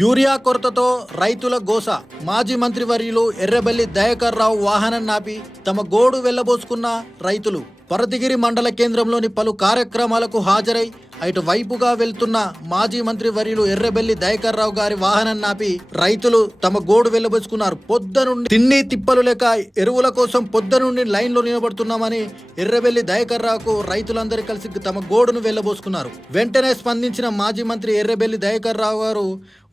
Urea కొరతతో రైతుల గోస. మాజీ మంత్రివర్యులు ఎర్రబెల్లి దయాకర్ రావు వాహనం నాపి తమ గోడు వెళ్లబోసుకున్న రైతులు పరదిగిరి మండల కేంద్రంలోని పలు కార్యక్రమాలకు హాజరై అటు వైపుగా వెళ్తున్న మాజీ మంత్రి వర్యులు ఎర్రబెల్లి దయాకర్ రావు గారి వాహనం నాపి రైతులు తమ గోడు వెళ్లబోసుకున్నారు. పొద్దునుండి తిండి తిప్పలు లేక ఎరువుల కోసం పొద్దునుండి లైన్లో నిలబడుతున్నామని ఎర్రబెల్లి దయాకర్ రావుకు రైతులందరూ కలిసి తమ గోడును వెళ్లబోసుకున్నారు. వెంటనే స్పందించిన మాజీ మంత్రి ఎర్రబెల్లి దయాకర్ రావు గారు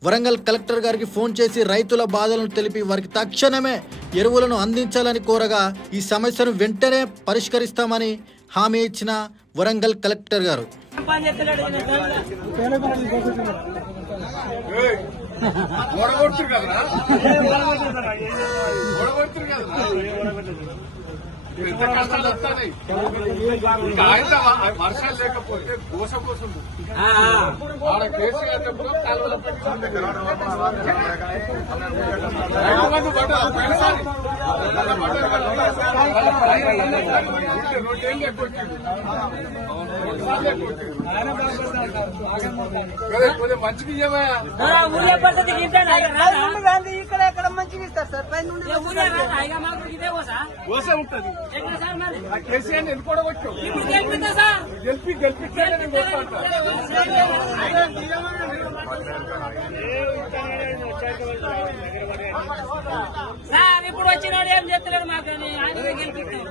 వరంగల్ కలెక్టర్ గారికి ఫోన్ చేసి రైతుల బాధలను తెలిపి వారికి తక్షణమే ఎరువులను అందించాలని కోరగా ఈ సమస్యను వెంటనే పరిష్కరిస్తామని హామీ ఇచ్చిన వరంగల్ కలెక్టర్ గారు ఎంత కష్టాలు వస్తాయి. వర్షాలు లేకపోతే గోస కోసం ఆడ కేసీఆర్ కాలువల మంచిగా ఇక్కడ ఎక్కడ మంచిగా ఇస్తారు సార్. గోస ఉంటది. కేసీఆర్ ఎన్నుకోవడం గెలిపి సార్ ఇప్పుడు వచ్చిన ఏం చెప్తలేడు మాకు గెలిపిస్తాం.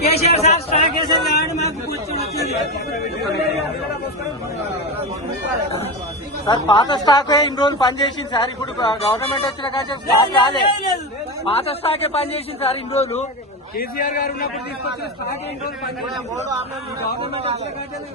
కేసీఆర్ సార్ స్టాక్ చేశారు కాబట్టి మాకు కూర్చొని సార్ పాత స్టాక్ ఇన్ని రోజులు పనిచేసింది సార్. ఇప్పుడు గవర్నమెంట్ వచ్చిన కానీ స్టాక్ రాలే. పాత స్టాకే పనిచేసింది సార్ ఇన్ని రోజులు. కేసీఆర్ గారు ఉన్నప్పుడు తీసుకొచ్చిన స్టాక్ ఇన్ని రోజులు పనిచేసింది. గవర్నమెంట్ వచ్చిన కానీ